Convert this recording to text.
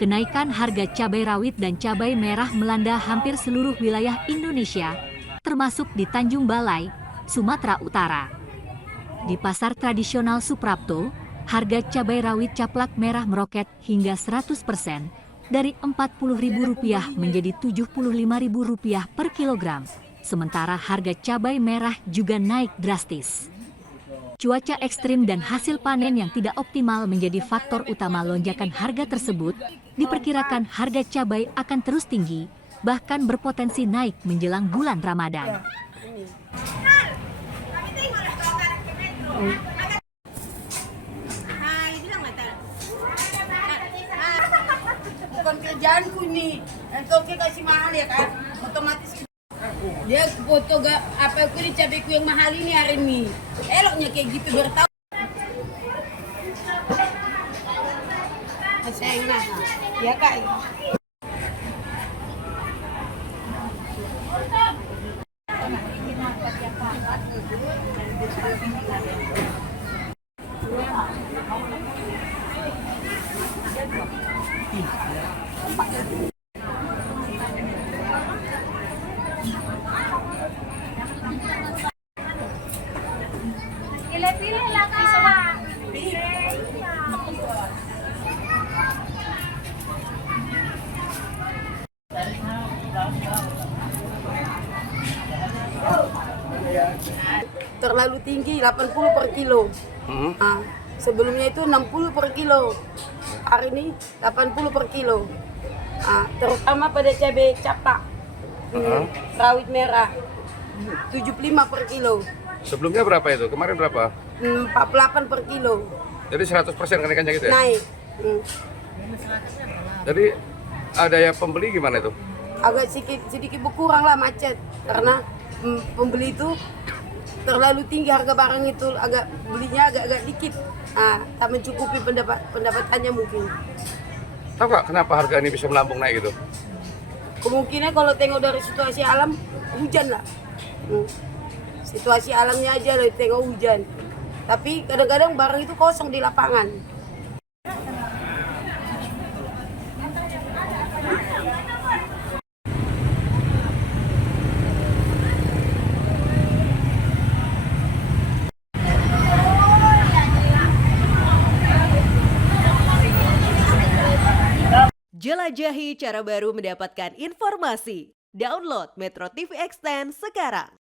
Kenaikan harga cabai rawit dan cabai merah melanda hampir seluruh wilayah Indonesia, termasuk di Tanjung Balai, Sumatera Utara. Di pasar tradisional Suprapto, harga cabai rawit caplak merah meroket hingga 100%, dari Rp40.000 menjadi Rp75.000 per kilogram. Sementara harga cabai merah juga naik drastis. Cuaca ekstrim dan hasil panen yang tidak optimal menjadi faktor utama lonjakan harga tersebut. Diperkirakan harga cabai akan terus tinggi, bahkan berpotensi naik menjelang bulan Ramadan. Bukan kerjaanku nih, engkau kasih mahal ya kan, otomatis dia foto gak apa aku ini cabaiku yang mahal ini hari ini, eloknya kayak gitu bertahun. Sayangnya, ya kak. Pilih-pilih lah kak. Terlalu tinggi 80 per kilo. Sebelumnya itu 60 per kilo. Hari ini 80 per kilo. Terutama pada cabai capak. Rawit merah 75 per kilo. Sebelumnya berapa itu? Kemarin berapa? 48 per kilo. Jadi 100% kenaikannya gitu ya? Naik. Jadi ada yang pembeli gimana itu? Agak sedikit berkurang lah macet. Karena pembeli itu terlalu tinggi harga barang itu, agak belinya agak dikit. Tak mencukupi pendapatannya mungkin. Tahu nggak kenapa harga ini bisa melambung naik gitu? Kemungkinan kalau tengok dari situasi alam, hujan lah. Situasi alamnya aja lah tengok hujan. Tapi kadang-kadang barang itu kosong di lapangan. Jelajahi cara baru mendapatkan informasi. Download Metro TV Extend sekarang.